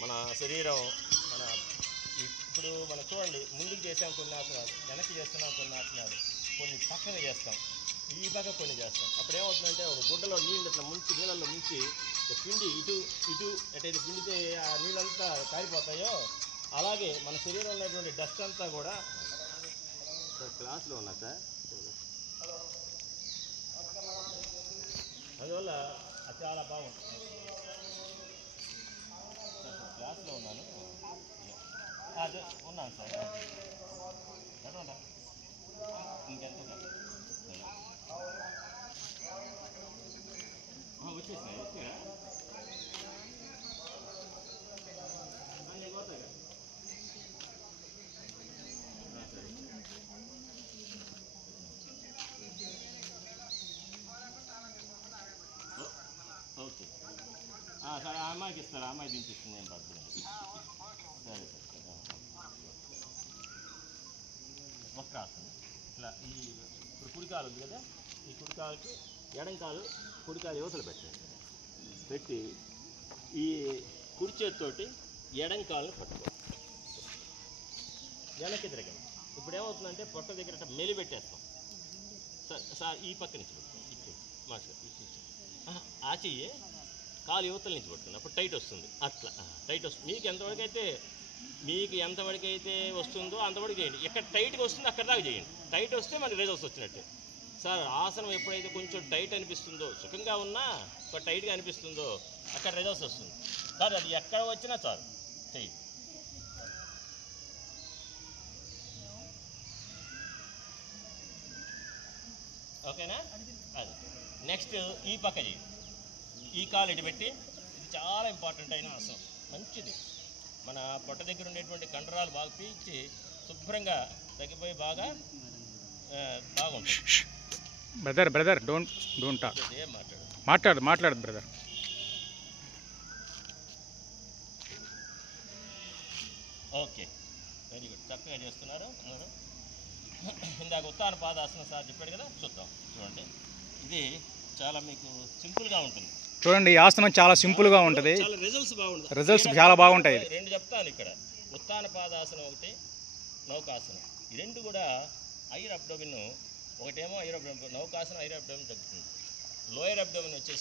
మన శరీరం మన ఇప్పుడు మనం చూడండి, ముందుకు చేసాం కొన్ని ఆసనాలు, వెనక్కి చేస్తున్నాం కొన్ని ఆసనాలు, కొన్ని పక్కగా చేస్తాం, ఈ పక్క కొన్ని చేస్తాం. అప్పుడు ఏమవుతుందంటే ఒక గుడ్డలో నీళ్ళు ఇట్లా ముంచి, నీళ్ళల్లో ముంచి పిండి ఇటు ఇటు ఎటైతే పిండితే ఆ నీళ్ళంతా కారిపోతాయో అలాగే మన శరీరంలో ఉన్నటువంటి డస్ట్ అంతా కూడా. క్లాస్లో ఉన్నా సార్, అందువల్ల అది చాలా బాగుంటుంది. క్లాస్లో ఉన్నాను, అదే ఉన్నాను సార్. చదవండి, ఇంకెంత వచ్చేసినాయి వచ్చా పోతాయి. ఓకే సరే, ఆ అమ్మాయికి ఇస్తారు, ఆ అమ్మాయి దింపిస్తుంది, నేను పడుతుంది. సరే సార్, వక్రాసనం ఇట్లా ఈ ఇప్పుడు కుడికాలు ఉంది కదా, ఈ కుడికాలుకి ఎడంకాలు, కుడికాలు యువతలు పెట్టండి. పెట్టి ఈ కుడి చేతితోటి ఎడంకాలను పట్టుకో, వెనక్కి తిరగండి. ఇప్పుడు ఏమవుతుందంటే పొట్ట దగ్గర మెలి పెట్టేస్తాం సార్. ఈ పక్క నుంచి పెట్టుకోండి, ఇటు మాస్టర్ ఆ చెయ్యి కాలు యువతల నుంచి పట్టుకోండి, అప్పుడు టైట్ వస్తుంది. అట్లా టైట్ వస్తుంది. మీకు ఎంతవరకు అయితే వస్తుందో అంతవరకు చేయండి. ఎక్కడ టైట్గా వస్తుందో అక్కడ దాకా చేయండి. టైట్ వస్తే మనకి రిజల్ట్స్ వచ్చినట్టు సార్. ఆసనం ఎప్పుడైతే కొంచెం టైట్ అనిపిస్తుందో, సుఖంగా ఉన్నా ఒక టైట్గా అనిపిస్తుందో అక్కడ రిజల్ట్స్ వస్తుంది సార్. అది ఎక్కడ వచ్చినా చాలు చెయ్యి. ఓకేనా? అది నెక్స్ట్ ఈ పక్క చేయి, ఈ కాలు ఇటు పెట్టి. ఇది చాలా ఇంపార్టెంట్ అయిన ఆసనం, మంచిది. మన పొట్ట దగ్గర ఉండేటువంటి కండరాలు బాగా పీల్చి శుభ్రంగా తగ్గిపోయి బాగా బాగుంటుంది. బ్రదర్ డోంట్ టాక్, మాట్లాడు బ్రదర్. ఓకే, వెరీ గుడ్, చక్కగా చేస్తున్నారు. ఇందాక ఉత్తాన పాదాసనం సార్ చెప్పాడు కదా, చూద్దాం. చూడండి, ఇది చాలా మీకు సింపుల్గా ఉంటుంది. చూడండి, ఈ ఆసనం చాలా సింపుల్గా ఉంటుంది, చాలా రిజల్ట్స్ చాలా బాగుంటాయి. రెండు చెప్తాను ఇక్కడ, ఉత్తాన పాదాసనం ఒకటి, నౌకాసనం. ఈ రెండు కూడా హైయర్ అబ్డోమిన్, ఒకటేమో హైయర్ అబ్డోమిన్, నౌకాసనం హైయర్ అబ్డోమిన్ తగ్గుతుంది. లోయర్ అబ్డోమిన్ వచ్చేసి